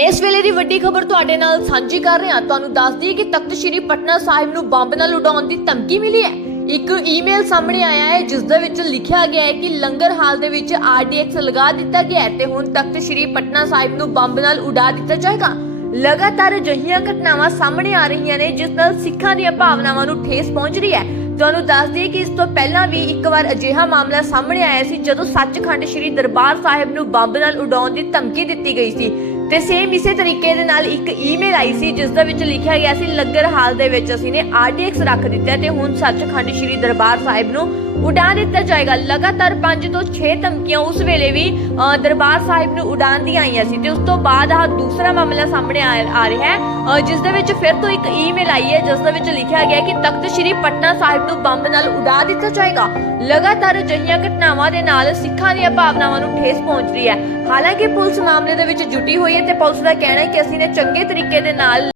ਇਸ ਵੇਲੇ ਦੀ ਵੱਡੀ ਖਬਰ ਤੁਹਾਡੇ ਨਾਲ ਸਾਂਝੀ ਕਰ ਰਹੇ। ਹਾਂ ਤੁਹਾਨੂੰ ਦੱਸ ਦਈਏ ਕਿ ਤਖਤ ਸ੍ਰੀ ਪਟਨਾ ਸਾਹਿਬ ਨੂੰ ਬੰਬ ਨਾਲ ਉਡਾਉਣ ਦੀ ਧਮਕੀ ਮਿਲੀ ਹੈ। ਇੱਕ ਈਮੇਲ ਸਾਹਮਣੇ ਆਇਆ ਹੈ, ਜਿਸ ਦੇ ਵਿੱਚ ਲਿਖਿਆ ਗਿਆ ਹੈ ਕਿ ਲੰਗਰ ਹਾਲ ਦੇ ਵਿੱਚ ਆਰਡੀਐਕਸ ਲਗਾ ਦਿੱਤਾ ਗਿਆ ਹੈ ਤੇ ਹੁਣ ਤਖਤ ਸ੍ਰੀ ਪਟਨਾ ਸਾਹਿਬ ਨੂੰ ਬੰਬ ਨਾਲ ਉਡਾ ਦਿੱਤਾ ਜਾਏਗਾ। ਲਗਾਤਾਰ ਅਜਿਹੀਆਂ ਘਟਨਾਵਾਂ ਸਾਹਮਣੇ ਆ ਰਹੀਆਂ ਨੇ, ਜਿਸ ਨਾਲ ਸਿੱਖਾਂ ਦੀਆਂ ਭਾਵਨਾਵਾਂ ਨੂੰ ਠੇਸ ਪਹੁੰਚ ਰਹੀ ਹੈ। ਤੁਹਾਨੂੰ ਦੱਸ ਦਈਏ ਕਿ ਇਸ ਤੋਂ ਪਹਿਲਾਂ ਵੀ ਇੱਕ ਵਾਰ ਅਜਿਹਾ ਮਾਮਲਾ ਸਾਹਮਣੇ ਆਇਆ ਸੀ, ਜਦੋਂ ਸੱਚਖੰਡ ਸ੍ਰੀ ਦਰਬਾਰ ਸਾਹਿਬ ਨੂੰ ਬੰਬ ਨਾਲ ਉਡਾਉਣ ਦੀ ਧਮਕੀ ਦਿੱਤੀ ਗਈ ਸੀ। ਤੇ ਸੇਮ ਇਸੇ ਤਰੀਕੇ ਦੇ ਨਾਲ ਇੱਕ ਈਮੇਲ ਆਈ ਸੀ ਜਿਸ ਦੇ ਵਿੱਚ ਲਿਖਿਆ ਗਿਆ ਸੀ, ਲੰਗਰ ਹਾਲ ਦੇ ਵਿੱਚ ਅਸੀਂ ਨੇ ਆਰਡੀਐਕਸ ਰੱਖ ਦਿੱਤਾ ਤੇ ਹੁਣ ਸੱਚਖੰਡ ਸ੍ਰੀ ਦਰਬਾਰ ਸਾਹਿਬ ਨੂੰ ਉਡਾ ਦਿੱਤਾ ਜਾਏਗਾ। ਲਗਾਤਾਰ 5 ਤੋਂ 6 ਧਮਕੀਆਂ ਉਸ ਵੇਲੇ ਵੀ ਦਰਬਾਰ ਸਾਹਿਬ ਨੂੰ ਉਡਾਉਣ ਦੀਆਂ ਆਈਆਂ ਸੀ ਤੇ ਉਸ ਤੋਂ ਬਾਅਦ ਆਹ ਦੂਸਰਾ ਮਾਮਲਾ ਸਾਹਮਣੇ ਆ ਰਿਹਾ ਹੈ। ਜਿਸ ਦੇ ਵਿੱਚ ਫਿਰ ਤੋਂ ਇੱਕ ਈਮੇਲ ਆਈ ਹੈ ਜਿਸ ਦੇ ਵਿੱਚ ਲਿਖਿਆ ਗਿਆ ਕਿ ਤਖਤ ਸ੍ਰੀ ਪਟਨਾ ਸਾਹਿਬ ਨੂੰ ਬੰਬ ਨਾਲ ਉਡਾ ਦਿੱਤਾ ਜਾਏਗਾ। ਲਗਾਤਾਰ ਅਜਿਹੀਆਂ ਘਟਨਾਵਾਂ ਦੇ ਨਾਲ ਸਿੱਖਾਂ ਦੀਆਂ ਭਾਵਨਾਵਾਂ ਨੂੰ ਠੇਸ ਪਹੁੰਚ ਰਹੀ ਹੈ। ਹਾਲਾਂਕਿ ਪੁਲਿਸ ਮਾਮਲੇ ਦੇ ਵਿੱਚ ਜੁਟੀ ਹੋਈ ਹੈ ਤੇ ਪੁਲਿਸ ਦਾ ਕਹਿਣਾ ਹੈ ਕਿ ਅਸੀਂ ਨੇ ਚੰਗੇ ਤਰੀਕੇ ਦੇ ਨਾਲ